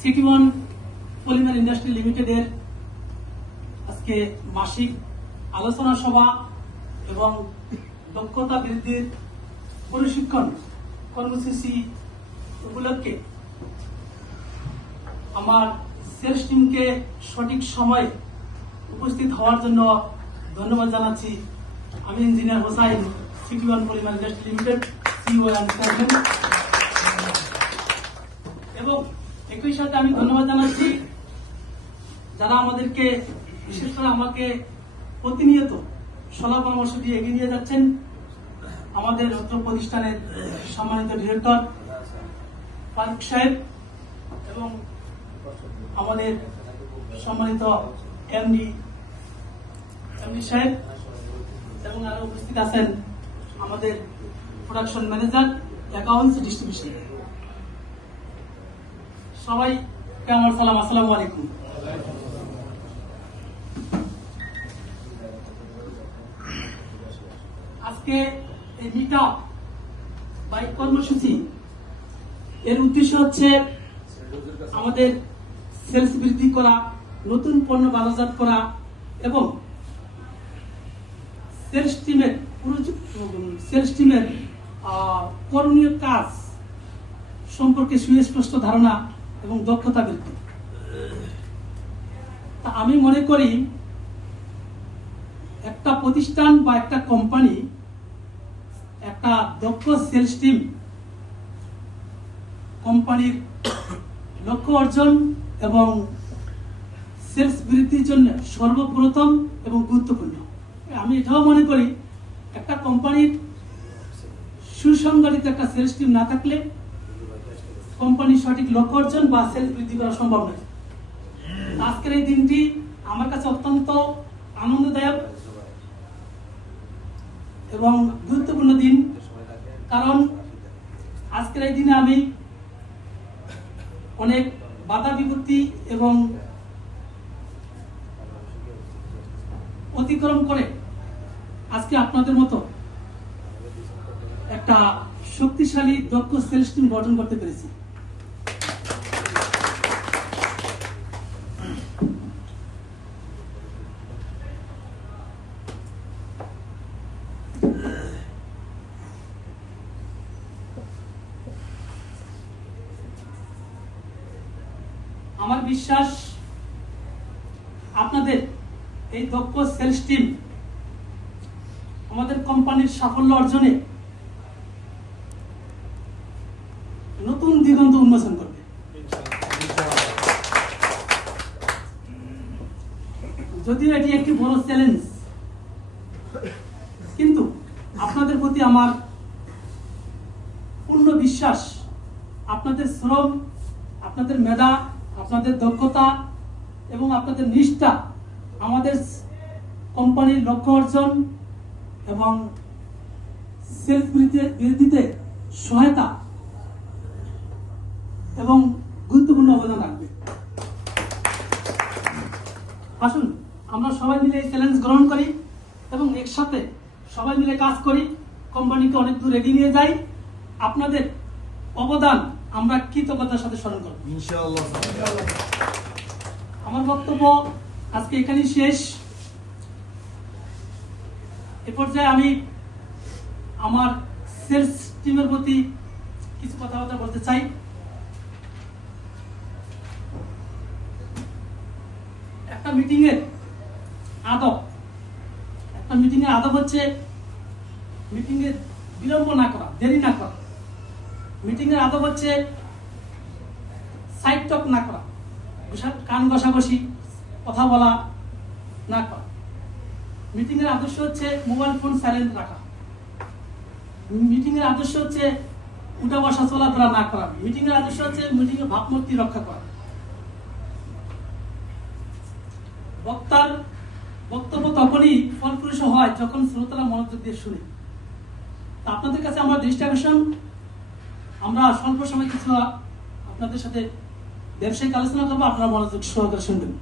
City one polymer industry লিমিটেডের আজকে মাসিক আলোচনা সভা এবং দক্ষতা বৃদ্ধির প্রশিক্ষণ কর্মসূচি উপলক্ষে আমার সেলস টিমকে সঠিক সময়ে উপস্থিত হওয়ার জন্য ধন্যবাদ জানাচ্ছি। আমি engineer Hossain, city one polymer industry limited CEO and chairman. এবং একই সাথে আমি ধন্যবাদ জানাচ্ছি যারা আমাদেরকে, বিশেষ করে আমাকে প্রতিনিয়ত সলা পরামর্শ দিয়ে এগিয়ে নিয়ে যাচ্ছেন। আমাদের অত্র প্রতিষ্ঠানের সম্মানিত ডিরেক্টর ফারুক সাহেব এবং আমাদের সম্মানিত এমডি সাহেব, এবং আরো উপস্থিত আছেন আমাদের প্রোডাকশন ম্যানেজার, অ্যাকাউন্টস, ডিস্ট্রিবিউশন। সবাইকে আমার সালাম, আসসালামু আলাইকুম। আজকে এই মিটআপ বা কর্মসূচি এর উদ্দেশ্য হচ্ছে আমাদের সেলস বৃদ্ধি করা, নতুন পণ্য বাজারজাত করা এবং সেলস টিমের করণীয় কাজ সম্পর্কে সুস্পষ্ট ধারণা এবং দক্ষতা বৃদ্ধি। তা আমি মনে করি একটা প্রতিষ্ঠান বা একটা কোম্পানি একটা দক্ষ সেলস টিম কোম্পানির লক্ষ্য অর্জন এবং সেলস বৃদ্ধির জন্য সর্বপ্রথম এবং গুরুত্বপূর্ণ। আমি এটাও মনে করি একটা কোম্পানির সুসংগঠিত একটা সেলস টিম না থাকলে কোম্পানির সঠিক লক্ষ্য অর্জন বা সেলস বৃদ্ধি করা সম্ভব নয়। আজকের এই দিনটি আমার কাছে অত্যন্ত আনন্দদায়ক এবং গুরুত্বপূর্ণ দিন, কারণ আজকের এই দিনে আমি অনেক বাধা বিপত্তি এবং অতিক্রম করে আজকে আপনাদের মতো একটা শক্তিশালী দক্ষ সেলস টিম গঠন করতে পেরেছি। আমার বিশ্বাস আপনাদের এই দক্ষ সেলস টিম আমাদের কোম্পানির সাফল্য অর্জনে নতুন দিগন্ত উন্মোচন করবে। যদিও এটি একটি বড় চ্যালেঞ্জ, কিন্তু আপনাদের প্রতি আমার পূর্ণ বিশ্বাস, আপনাদের শ্রম, আপনাদের মেধা, আপনাদের দক্ষতা এবং আপনাদের নিষ্ঠা আমাদের কোম্পানির লক্ষ্য অর্জন এবং সেলস বৃদ্ধিতে সহায়তা এবং গুরুত্বপূর্ণ অবদান রাখবে। আসুন আমরা সবাই মিলে এই চ্যালেঞ্জ গ্রহণ করি এবং একসাথে সবাই মিলে কাজ করি, কোম্পানিকে অনেক দূর এগিয়ে নিয়ে যাই। আপনাদের অবদান আমরা কৃতজ্ঞতার সাথে স্মরণ করব ইনশাআল্লাহ। আমার বক্তব্য আজকে এখানেই শেষ। এ পর্যায়ে আমি আমার সেলস টিমের প্রতি কিছু কথাবার্তা বলতে চাই। একটা মিটিং এর আদব হচ্ছে মিটিং এর বিলম্ব না করা, দেরি না করা। মিটিং এর আদব হচ্ছে সাইড টক না করা, কান ঘষাঘষি, কথা বলা না করা। মিটিং এর আদর্শ হচ্ছে মোবাইল ফোন সাইলেন্ট রাখা। মিটিং এর আদর্শ হচ্ছে উঠা বসা চলাফেরা না করা। মিটিং এর আদর্শ হচ্ছে মিটিং এর ভাবমূর্তি রক্ষা করা। বক্তার বক্তব্য তখনই ফলপ্রসূ হয় যখন শ্রোতারা মনোযোগ দিয়ে শুনে। আপনাদের কাছে আমার দৃষ্টি আকর্ষণ, আমরা স্বল্প সময় কিছু আপনাদের সাথে ব্যবসায়িক আলোচনা করবো, আপনারা মনোযোগ সহকারে শুনবেন।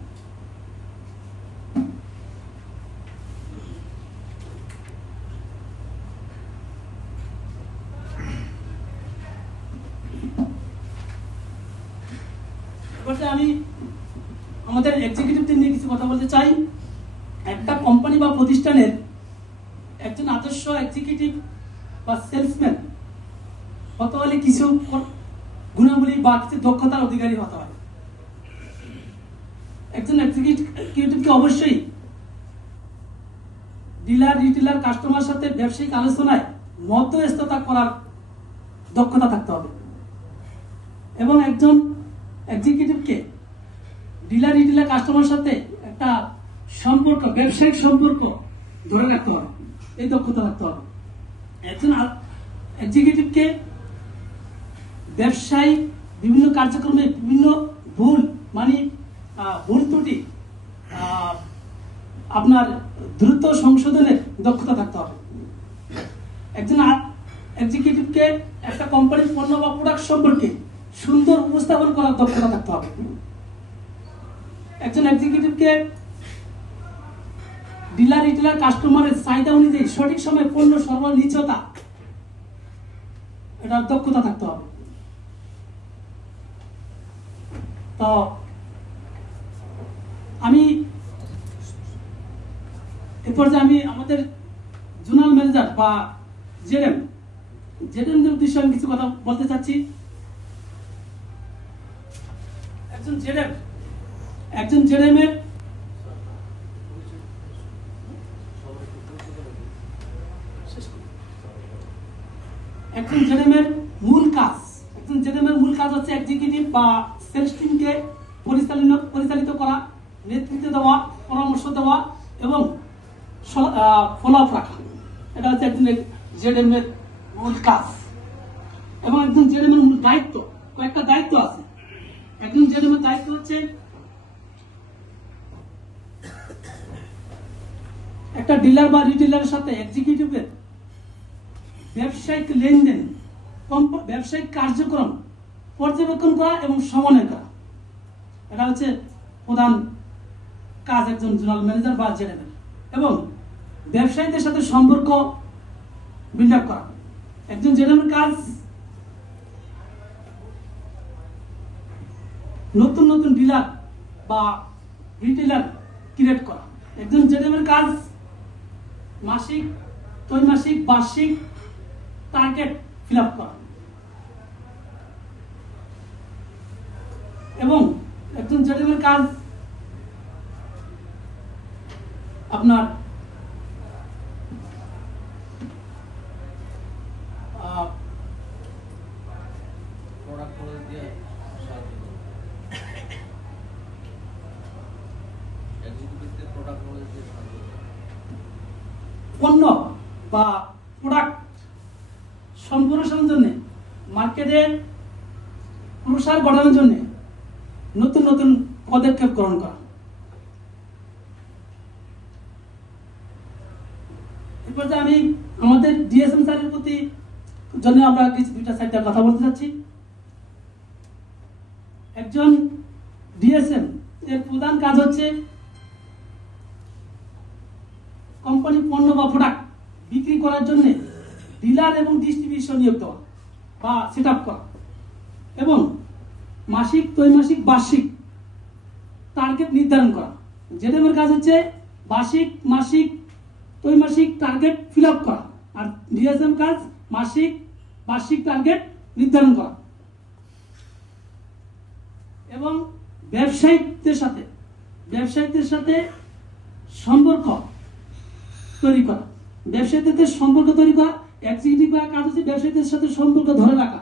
এবারে আমি আমাদের এক্সিকিউটিভদের নিয়ে কিছু কথা বলতে চাই। একটা কোম্পানি বা প্রতিষ্ঠানের একজন আদর্শ এক্সিকিউটিভ বা সেলসম্যান হতে হলে কিছু গুণাবলী বা কিছু দক্ষতার অধিকারী হতে হয়। একজন এক্সিকিউটিভকে অবশ্যই ডিলার, রিটেলার, কাস্টমার সাথে ব্যবসায়িক আলোচনায় মধ্যস্থতা করার দক্ষতা থাকতে হবে এবং একজন এক্সিকিউটিভকে ডিলার, রিটেলার, কাস্টমার সাথে একটা সম্পর্ক, ব্যবসায়িক সম্পর্ক ধরে রাখতে হবে, এই দক্ষতা থাকতে হবে। একজন এক্সিকিউটিভকে ব্যবসায়ী বিভিন্ন কার্যক্রমে বিভিন্ন ভুল ভুল ত্রুটি আপনার দ্রুত সংশোধনের দক্ষতা থাকতে হবে। একজন এক্সিকিউটিভকে একটা কোম্পানির পণ্য বা প্রোডাক্ট সম্পর্কে সুন্দর উপস্থাপন করার দক্ষতা থাকতে হবে। একজন এক্সিকিউটিভকে ডিলার, রিটেলার, কাস্টমারের চাহিদা অনুযায়ী সঠিক সময়ে পণ্য সরবরাহ নিশ্চয়তা, এটার দক্ষতা থাকতে হবে। তো আমি এরপর যে আমি আমাদের জোনাল ম্যানেজার বা জেডএমদের উদ্দেশ্যে আমি কিছু কথা বলতে চাচ্ছি। একজন জেডএম এর মূল কাজ হচ্ছে এক্সিকিউটিভ বা সেলস টিমকে পরিচালিত করা, নেতৃত্ব দেওয়া, পরামর্শ দেওয়া এবং ফলো আপ রাখা। এটা হচ্ছে একজন জেডএম এর মূল কাজ। এবং একজন জেডএম এর মূল দায়িত্ব, কয়েকটা দায়িত্ব আছে। একজন জেডএম এর দায়িত্ব হচ্ছে একটা ডিলার বা রিটেলারের সাথে এক্সিকিউটিভের ব্যবসায়িক লেনদেন, ব্যবসায়িক কার্যক্রম পর্যবেক্ষণ করা এবং সমন্বয় করা। এটা হচ্ছে প্রধান কাজ একজন জোনাল ম্যানেজার বা জেডএম এর। এবং ব্যবসায়ীদের সাথে সম্পর্ক বিল্ড আপ করা। একজন জেডএম এর কাজ নতুন নতুন ডিলার বা রিটেলার ক্রিয়েট করা। একজন জেডএম এর কাজ মাসিক, ত্রৈমাসিক, বার্ষিক টার্গেট ফিল আপ করা। এবং একজন জেডএম এর কাজ আপনার পণ্য বা প্রোডাক্ট সম্প্রসারণের জন্য, মার্কেটের প্রসার ঘটানোর জন্য নতুন নতুন পদক্ষেপ গ্রহণ করা। এরপর যে আমি আমাদের ডিএসএম স্যারের প্রতি জন্য আমরা কিছু দুইটা সাইডটা কথা বলতে চাচ্ছি। একজন ডিএসএম এর প্রধান কাজ হচ্ছে কোম্পানি পণ্য বা প্রোডাক্ট বিক্রি করার জন্য ডিলার এবং ডিস্ট্রিবিউশন নিয়োগ দেওয়া বা সেট আপ করা এবং মাসিক, ত্রৈমাসিক, বার্ষিক টার্গেট নির্ধারণ করা। জেডএম এর কাজ হচ্ছে বার্ষিক, মাসিক, ত্রৈমাসিক টার্গেট ফিল আপ করা। আর ডিএসএম কাজ মাসিক, বার্ষিক টার্গেট নির্ধারণ করা এবং ব্যবসায়িকদের সাথে সম্পর্ক তৈরি করা। ব্যবসায়ীদের সম্পর্ক তৈরি করা। এক্সিকিউটিভ কাজ হচ্ছে ব্যবসায়ীদের সাথে সম্পর্ক ধরে রাখা।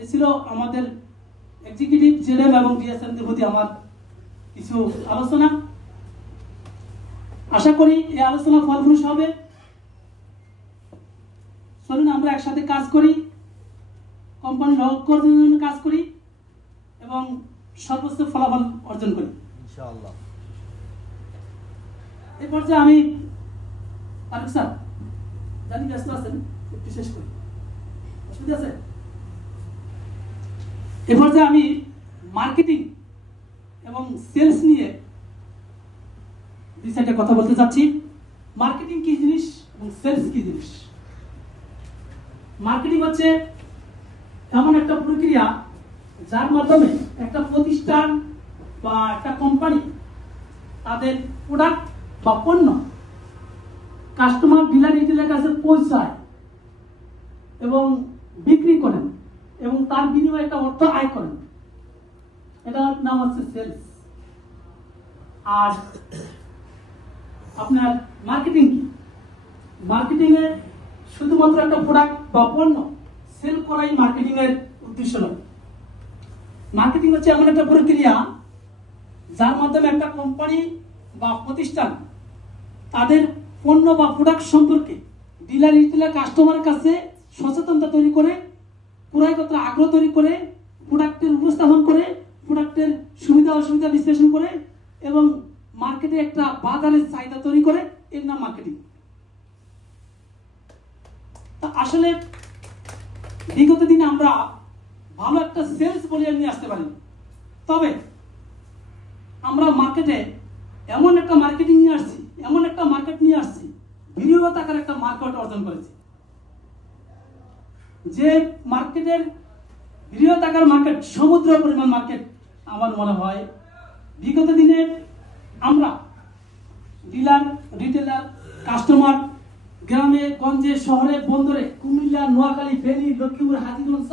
এই ছিল আমাদের এক্সিকিউটিভ, জেডএম এবং ডিএসএম এর প্রতি আমার কিছু আলোচনা। আশা করি এই আলোচনা ফলপ্রসূ হবে। চলুন আমরা একসাথে কাজ করি, কোম্পানির লক্ষ্যের জন্য কাজ করি এবং সর্বোচ্চ ফলাফল অর্জন করি ইনশাআল্লাহ। এই পর্যায়ে আমি তারক স্যার, জানি ব্যস্ত আছেন, একটু শেষ করি, অসুবিধা আছে? এই পর্যায়ে আমি মার্কেটিং এবং সেলস নিয়ে দুই সাইডে কথা বলতে চাচ্ছি। মার্কেটিং কি জিনিস এবং সেলস কি জিনিস? মার্কেটিং হচ্ছে এমন একটা প্রক্রিয়া যার মাধ্যমে একটা প্রতিষ্ঠান বা একটা কোম্পানি তাদের প্রোডাক্ট বা পণ্য কাস্টমার ডিলার রিটেলের কাছে পৌঁছায় এবং বিক্রি করেন এবং তার বিনিময়ে একটা অর্থ আয় করেন। এটার নাম হচ্ছে সেলস। আর আপনার মার্কেটিং কি? মার্কেটিং এ শুধুমাত্র একটা প্রোডাক্ট বা পণ্য সেল করাই মার্কেটিং এর উদ্দেশ্য নয়। মার্কেটিং হচ্ছে এমন একটা প্রক্রিয়া যার মাধ্যমে একটা কোম্পানি বা প্রতিষ্ঠান তাদের পণ্য বা প্রোডাক্ট সম্পর্কে ডিলার রিটেলার কাস্টমারের কাছে সচেতনতা তৈরি করে, ক্রয় করতে আগ্রহ তৈরি করে, প্রোডাক্টের উপস্থাপন করে, প্রোডাক্টের সুবিধা অসুবিধা বিশ্লেষণ করে এবং মার্কেটে একটা বাজারের চাহিদা তৈরি করে, এর নাম মার্কেটিং। তা আসলে বিগত দিনে আমরা ভালো একটা সেলস বলিয়ে নিয়ে আসতে পারি, তবে আমরা মার্কেটে এমন একটা মার্কেটিং নিয়ে আসছি, এমন একটা মার্কেট নিয়ে আসছি, বৃহৎ আকার একটা মার্কেট অর্জন করেছি। যে মার্কেটের বৃহৎ আকার মার্কেট, সমুদ্র পরিমাণ মার্কেট, আমার মনে হয় বিগত দিনে আমরা ডিলার রিটেলার কাস্টমার গ্রামে গঞ্জে শহরে বন্দরে কুমিল্লা নোয়াখালী ফেনী লক্ষ্মীপুর হাজীগঞ্জ